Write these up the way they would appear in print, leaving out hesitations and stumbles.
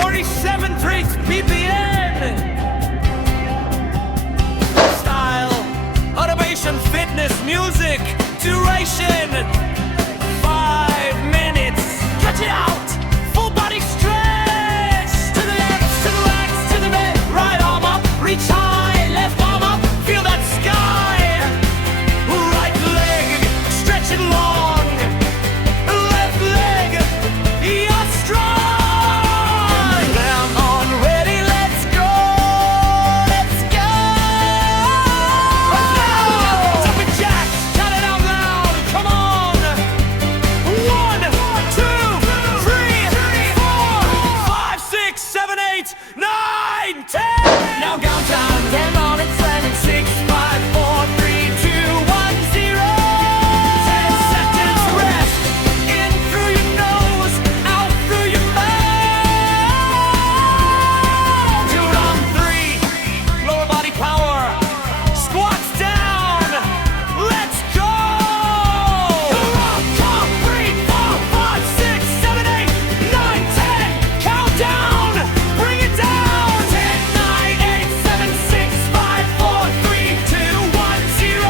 47 traits BPM. Style, automation, fitness, music, duration 5 minutes. Stretch it out, full body stretch. To the left, to the right, to the left. Right arm up, reach high. Left arm up, feel that sky. Right leg, stretch it long. Left leg, you're strong. Down on ready, let's go. Let's go. Let's go. Jumping jacks, shout it out loud. Come on. 1, 2, 3, 4, 5, 6, 7, 8, 9, 10. Now count down. 10 on it, 7, 6, 5, 4, 3, 2, 1, 0. 10 seconds rest. In through your nose, out through your mouth. Do it on 3. Lower body power. Squats down. Let's go. Come, 3, 4, 5, 6, 7, 8, 9, 10. Count down. Bring it down. 10, 9, 8, 7, 6, 5, 4, 3, 2, 1, 0.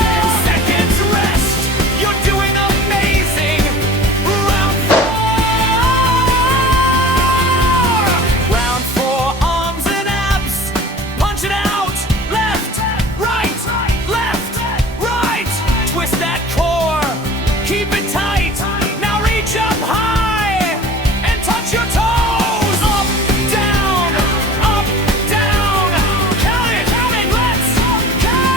10 seconds rest. You're doing amazing. Round 4, arms and abs. Punch it out. Left, right, left, right. Twist that core. Keep it tight. Now reach up high and touch your toes. Up, down, up, down. Count it, let's count.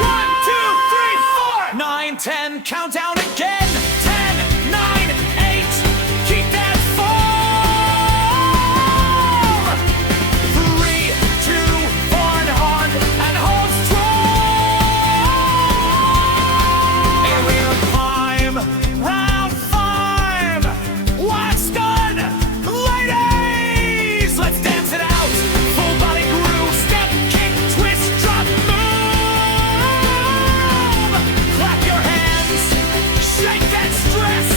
1, 2, 3, 4, 9, 10. Count down again. 10, 9, 8. Keep that form. 3, 2, 1, hard and hold strong. And we'll climb round 5. What's done, ladies? Let's dance it out. Full body groove, step, kick, twist, drop, move. Clap your hands, shake that stress.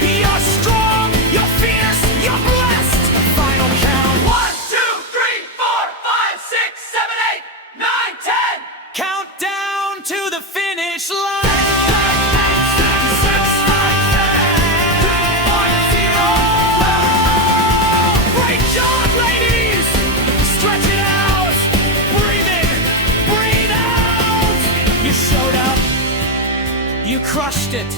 You're strong, you're fierce, you're blessed. Final count. 1, 2, 3, 4, 5, 6, 7, 8, 9, 10. Count down to the finish line. 6, 5, 4, 0. Great job, ladies. Stretch it out. Breathe in, breathe out. You showed up. You crushed it.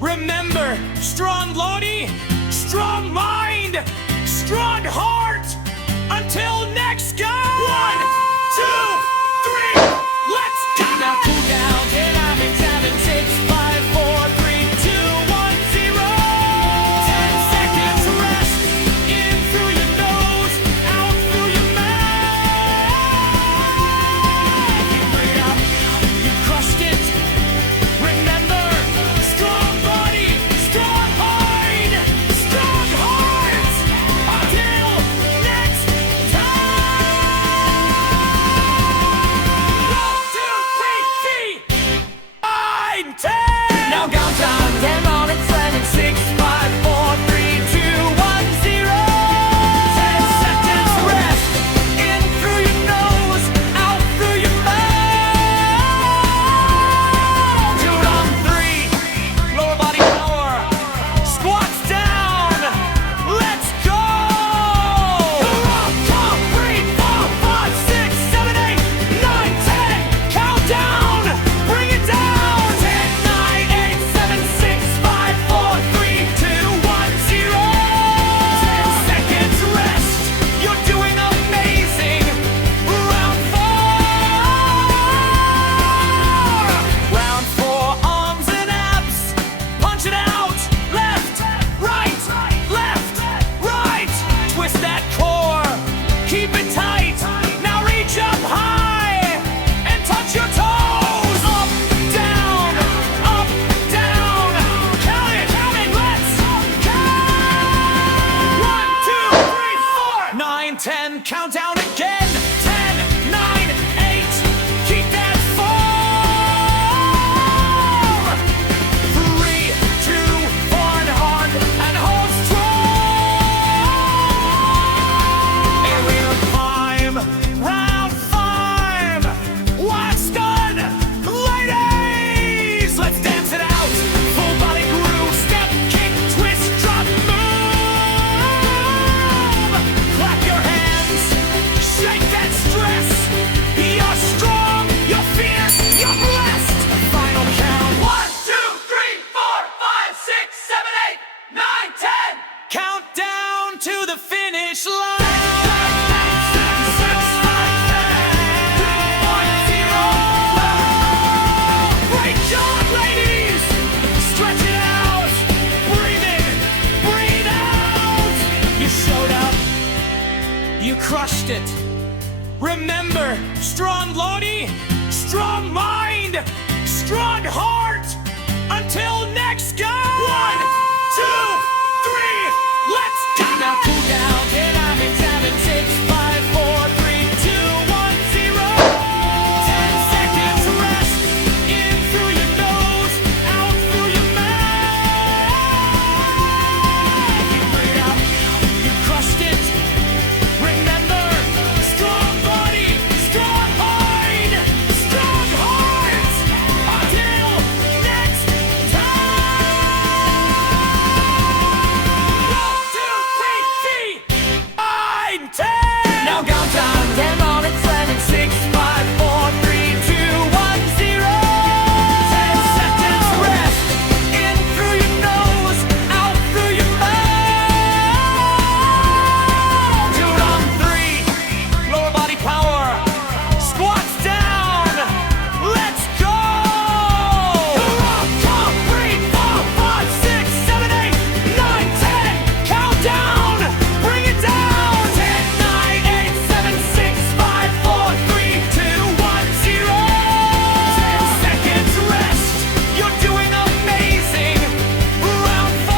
Remember, strong body, strong mind, strong heart. Until next guy. 1, 2, 3. Let's go. Now cool down. 10, 9, 7, 6, 5, 4, 3, 2, 1, 0. 10 seconds rest. In through your nose, out through your mouth. Keep it up. You crushed it. Remember, strong body, strong mind, strong heart. Until next time. 1, 2, 3, 9, 10. Now count down. 10 on it, 7, 6, 5, 4, 3, 2, 1, 0. 10 seconds rest. In through your nose, out through your mouth. Do it on 3. Lower body power. Squats down. Let's go. Come, 3, 4, 5, 6, 7, 8, 9, 10. Count down. Bring it down. 10, 9, 8, 7, 6, 5, 4, 3, 2, 1, 0. 10 seconds rest. You're doing amazing. Round 4, arms and abs. Punch it out. Left, right, left, right. Twist that core. Keep it tight. Now reach up high and touch your toes. Up, down, up, down. Count it, let's count. 1, 2, 3, 4, 9, 10. Count down again. 10, 9, 8. Keep that form. 3, 2, 1, hard and hold strong. crushed it. Remember, strong Lodi, strong mind, strong heart. Until next go. 1, 2, 3, let's go. Now cool down. 10, 9, 8, 7, 6, 5, 4, 3, 2, 1, 0. 10 seconds rest. In through your nose, out through your mouth. You breathe out. You crushed it. Remember, strong body, strong mind, strong heart. Until next time. 1, 2, 3, 4, 9, 10. Now count down. 10 on it, 7, 6, 5, 4, 3, 2, 1, 0. 10 seconds rest. In through your nose, out through your mouth. Do it on 3. Lower body power. Squats down. Let's go. Count 3, 4, 5, 6, 7, 8, 9, 10. Count down. Bring it down. 10, 9, 8, 7, 6, 5, 4, 3, 2, 1, 0. 10 seconds rest. You're doing amazing. Round 4.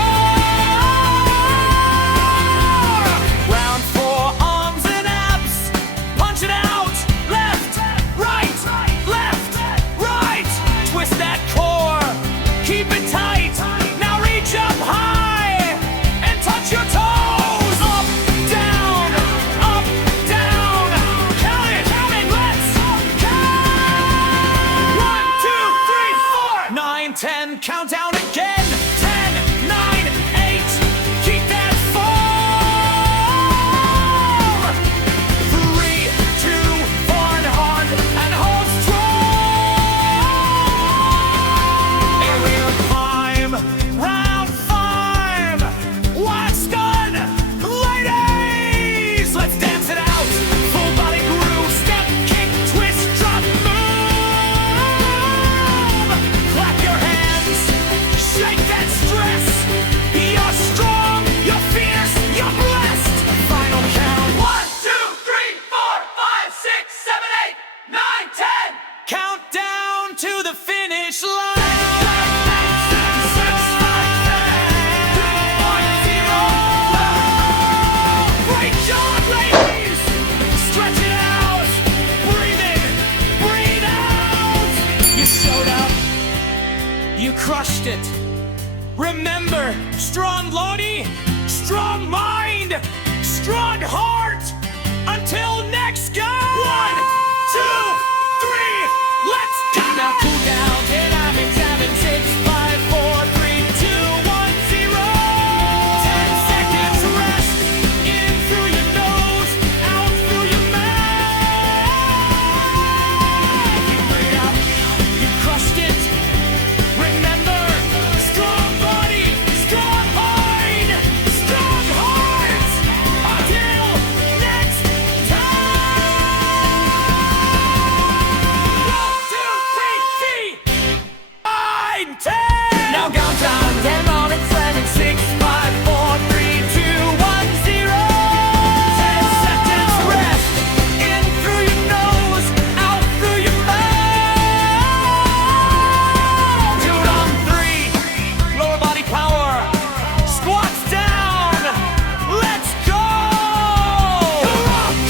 Round 4, arms and abs. Punch it out. Left, right, left, right. Twist that core. Keep it tight. Now reach up high and touch your toes. Up, down, up, down. Count it, let's count. 1, 2, 3, 4, 9, 10. Count down again. 10, 9, 8. Keep that form. 3, 2, 1, hard and hold strong. And we'll climb. Round 5. What's done? Ladies, let's dance it out. Full body groove. Step, kick, twist, drop, move. Clap your hands. Shake that stress. You're strong. You're fierce. You're blessed. Final count. 1, 2, 3, 4, 5, 6, 7, 8, 9, 10. Count down to the finish line. 6, 5, 4, 3, 1, 0. Great job, ladies. Stretch it out. Breathe in. Breathe out. You showed up. You crushed it. Remember, strong Lodi, strong mind, strong heart. Until next go. 1, 2, 3, let's go. Now cool down. 10, 9, 8, 7, 6, 5, 4, 3, 2, 1, 0. 10 seconds rest. In through your nose, out through your mouth. You breathe out. You crushed it. Remember, strong body, strong mind, strong heart. Until next time. 1, 2, 3, 4, 9, 10. Now count down. 10 on it, 7, 6, 5, 4, 3, 2, 1, 0. 10 seconds rest. In through your nose, out through your mouth. Do it on 3. Lower body power. Squats down. Let's go.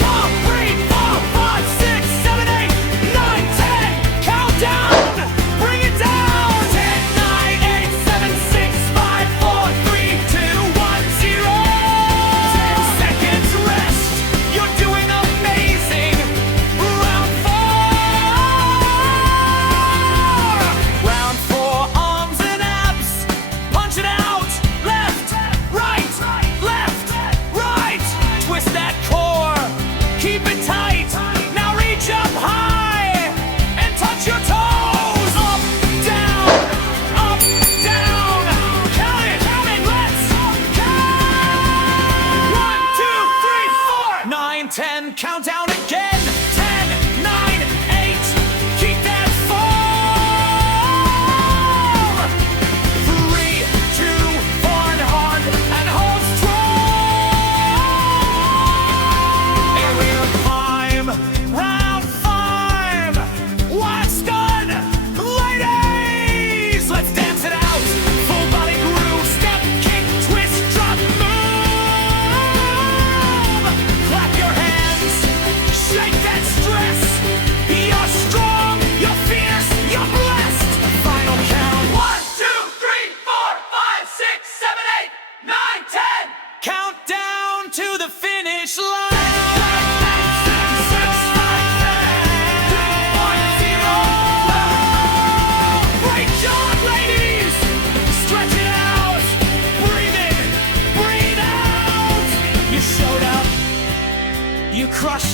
Count 3, 4, 5, 6, 7, 8, 9, 10. Count down. Bring it down. 10, 9, 8, 7, 6, 5, 4, 3, 2, 1, 0. 10 seconds rest. You're doing amazing. Round 4. Round 4, arms and abs. Punch it out. Left, right, left, right. Twist that core. Keep it tight. Now reach up high and touch your toes. Up, down, up, down. Count it, let's count. 1, 2, 3, 4, 9, 10. Count down again. 10, 9, 8. Keep that form. 3, 2, 1, hard and hold strong. And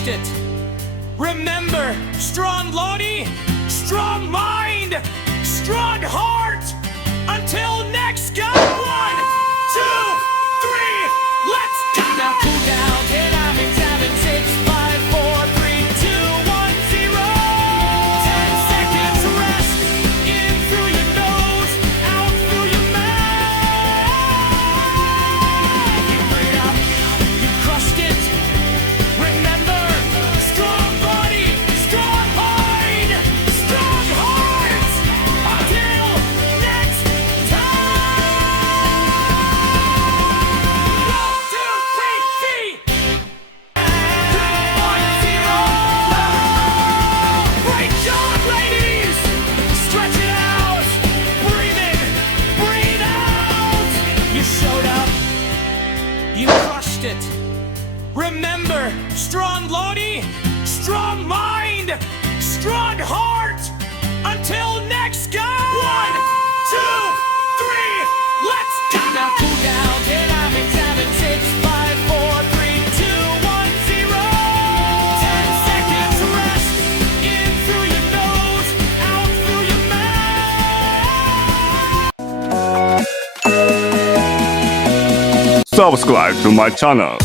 crushed it. Remember, strong Lodi, strong mind, strong heart. Until next go. 1, 2, 3, let's go. Now cool down. 10, 9, 7, 6, 5, 4, 3, 2, 1, 0. 10 seconds rest. In through your nose, out through your mouth. You made up. You crushed it. Remember, strong body, strong mind, strong heart. Until next time. 1, 2, 3, 2, 1, 0. Great job, ladies. Stretch it out. Breathe in, breathe out. You showed up. You crushed it. Remember, strong Lodi, strong mind, strong heart. Until next go. 1, 2, 3, let's go. Now cool down. 10, 9, 7, 6, 5, 4, 3, 2, 1, 0. 10 seconds rest. In through your nose, out through your mouth. Subscribe to my channel.